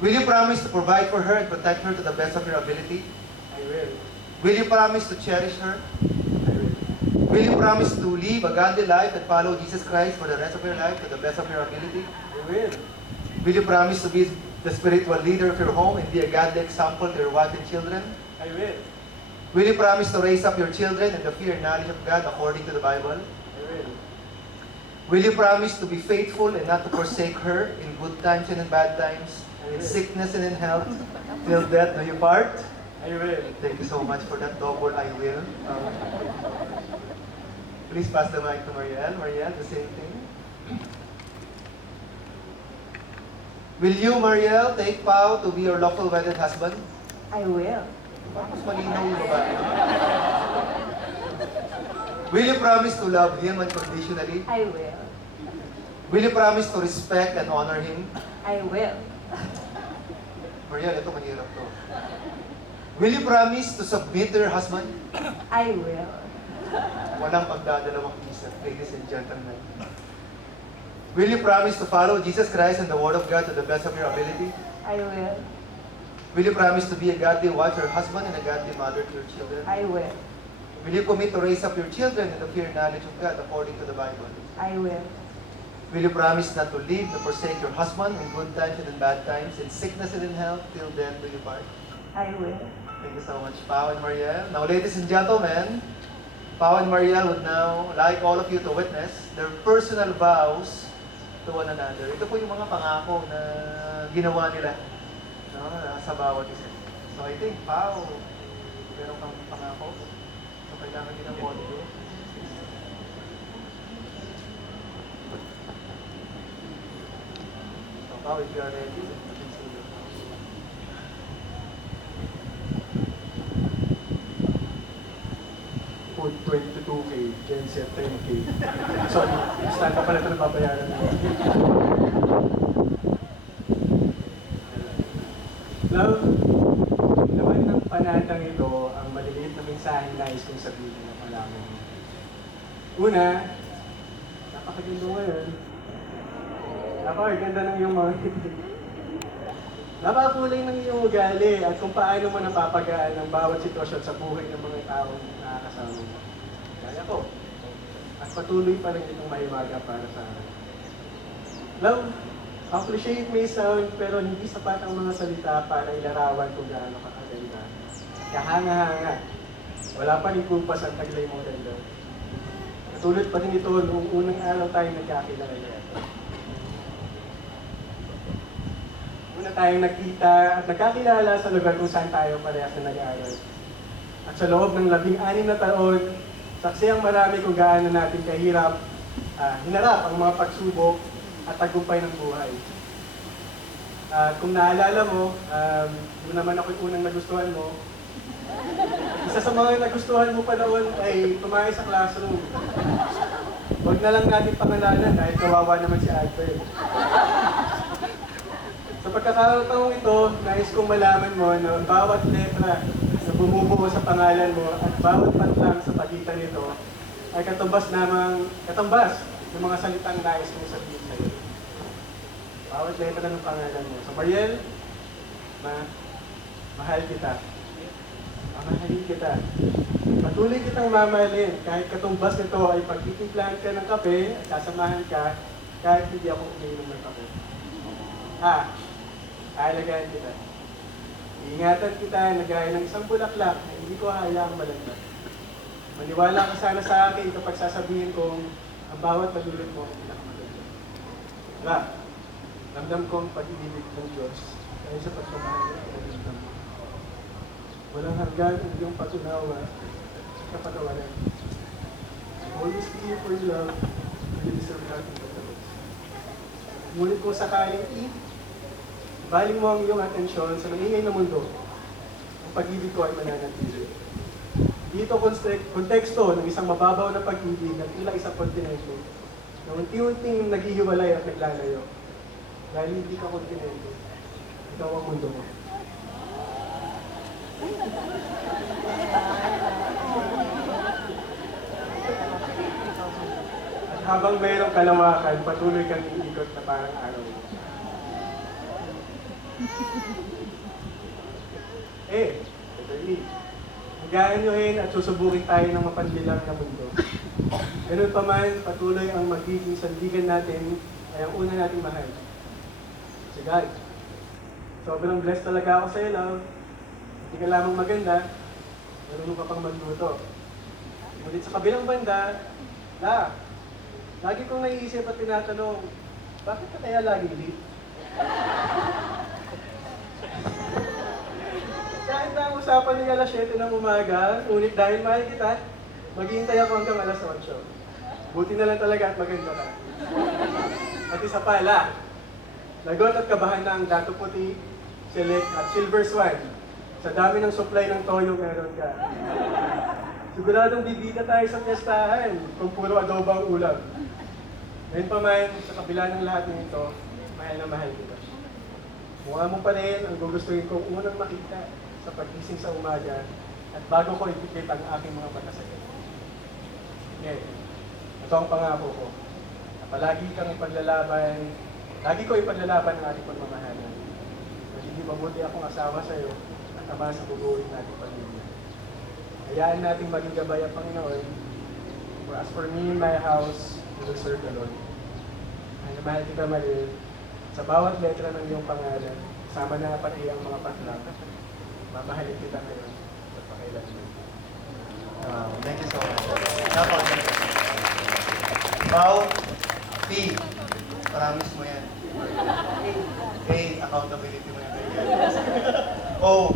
Will you promise to provide for her and protect her to the best of your ability? I will. Will you promise to cherish her? I will. Will you promise to live a godly life and follow Jesus Christ for the rest of your life to the best of your ability? I will. Will you promise to be the spiritual leader of your home and be a godly example to your wife and children? I will. Will you promise to raise up your children in the fear and knowledge of God according to the Bible? I will. Will you promise to be faithful and not to forsake her in good times and in bad times, in sickness and in health, till death do you part? I will. Thank you so much for that double I will. Please pass the mic to Marielle. Marielle, the same thing. Will you, Marielle, take Pao to be your lawful wedded husband? I will. Mas malinaw yung babae. Will you promise to love him unconditionally? I will. Will you promise to respect and honor him? I will. Marielle, ito mahirap to. Will you promise to submit to your husband? I will. Walang pagdadalawang isip, ladies and gentlemen. Will you promise to follow Jesus Christ and the Word of God to the best of your ability? I will. Will you promise to be a godly wife to your husband and a godly mother to your children? I will. Will you commit to raise up your children in the fear and knowledge of God according to the Bible? I will. Will you promise not to leave, to forsake your husband in good times and in bad times, in sickness and in health, till then do you part? I will. Thank you so much, Pao and Marielle. Now, ladies and gentlemen, Pao and Marielle would now like all of you to witness their personal vows to one another. Ito po yung mga pangako na ginawa nila, no, sa bawat isa. So I think, Pao, meron kang pangako. So kailangan din ng audio. So Pao, if you are ready, you can say your vows. Food 22K, Genset 10K. Sorry, stand pa pala ito na babayaran na. Love, naman ng panatang ito, ang maliliit na mensahe na nais kong sabihin na malaman mo. Una, napakaganda ngayon. Napakaganda ng iyong mga Napakulay ng iyong ugali at kung paano mo napapagaan ang bawat sitwasyon sa buhay ng mga taong nakakasama mo. Kaya ko. At patuloy pa rin itong mahiwaga para sa akin. Love, ang cliche it may sound pero hindi sapat ang mga salita para ilarawan kung gaano kakaganda. Kahanga-hanga. Wala pa rin kumpas ang taglay mong ganda. Katulad pa rin ito noong unang araw tayo nagkakilala. Una tayong nagkita at nagkakilala sa lugar kung saan tayo parehas na nag-aaral. At sa loob ng 16 na taon, saksi ang marami kung gaano natin kahirap, hinarap ang mga pagsubok at tagumpay ng buhay. At kung naalala mo, yun naman ako yung unang nagustuhan mo. Isa sa mga nagustuhan mo pa noon ay tumayo sa classroom. Huwag na lang natin pangalanan dahil kawawa naman si Albert. Sa pagkakataong ito, nais kong malaman mo na bawat letra na bumubuo sa pangalan mo at bawat patlang sa pagitan nito ay katambas ng mga salitang nais kong sabihin sa iyo. Bawat letra ng pangalan mo. So Marielle, mahal kita. Mamahalin kita. Patuloy kitang mamahalin kahit katumbas nito ay pagtitimplahan ka ng kape at sasamahan ka kahit hindi ako umiinom ng kape. Aalagaan kita. Iingatan kita na gaya ng isang bulaklak na hindi ko hayaang malaglag. Maniwala ka sana sa akin kapag sasabihin kong ang bawat pagulot mo ang pinakamaganda. Ramdam ko ang pag-ibig ng Diyos dahil sa pagkamahal ng pag-ibig mo. Walang hanggan ang iyong patunawa sa kapatawaran. I always feel you for your love, you deserve nothing but the best. Ngunit kung sakaling baling mo ang iyong atensyon sa maingay na mundo, ang pag-ibig ko ay mananatili. Dito konteksto ng isang mababaw na pag-ibig at ilang isang kontinente na unti-unting naghihiwalay at naglalayo. Dahil hindi ka kontinente, ikaw ang mundo mo. At habang mayroong kalawakan, patuloy kang iikot na parang araw mo. letter E. Gaganyohin at susubukin tayo ng mapandilang na mundo. Ganun pa man, patuloy ang magiging sandigan natin ay ang una nating mahal. Si God. Sobrang blessed talaga ako sa'yo, love. Hindi ka lamang maganda, marunong ka pang magluto. Ngunit sa kabilang banda, lagi kong naiisip at tinatanong, bakit ka kaya lagi late? Kahit na ang usapan niya alas 7 ng umaga, ngunit dahil mahal kita, maghihintay ako hanggang alas 8. Buti na lang talaga at maganda ka. At isa pala, lagot at kabahan na ang Dato Puti, Select at Silver Swan. Sa dami ng supply ng toyo meron ka. Siguradong bibita tayo sa piyestahan kung puro adobo ang ulam. Ngayon pa man, sa kabila ng lahat ng ito, mahal na mahal kita. Mukha mo pa rin ang gugustuhin kong unang makita sa pagising sa umaga at bago ko ipikit ang aking mga mata sa iyo. Okay, ito ang pangako ko. Na palagi kang ipaglalaban, lagi ko ipaglalaban ang ating pagmamahalan. Magiging mabuti akong asawa sa iyo at ama sa bubuin nating pamilya. Hayaan nating maging gabay ang Panginoon. For as for me and my house, we will serve the Lord. Ay, mahal kita, Maril. Sa bawat letra ng iyong pangalan, sama na pati ang mga patlang, mamahalin kita ngayon at pakailanman. Thank you so much. Vow, P. Promise mo yan. A. Accountability mo yan. O.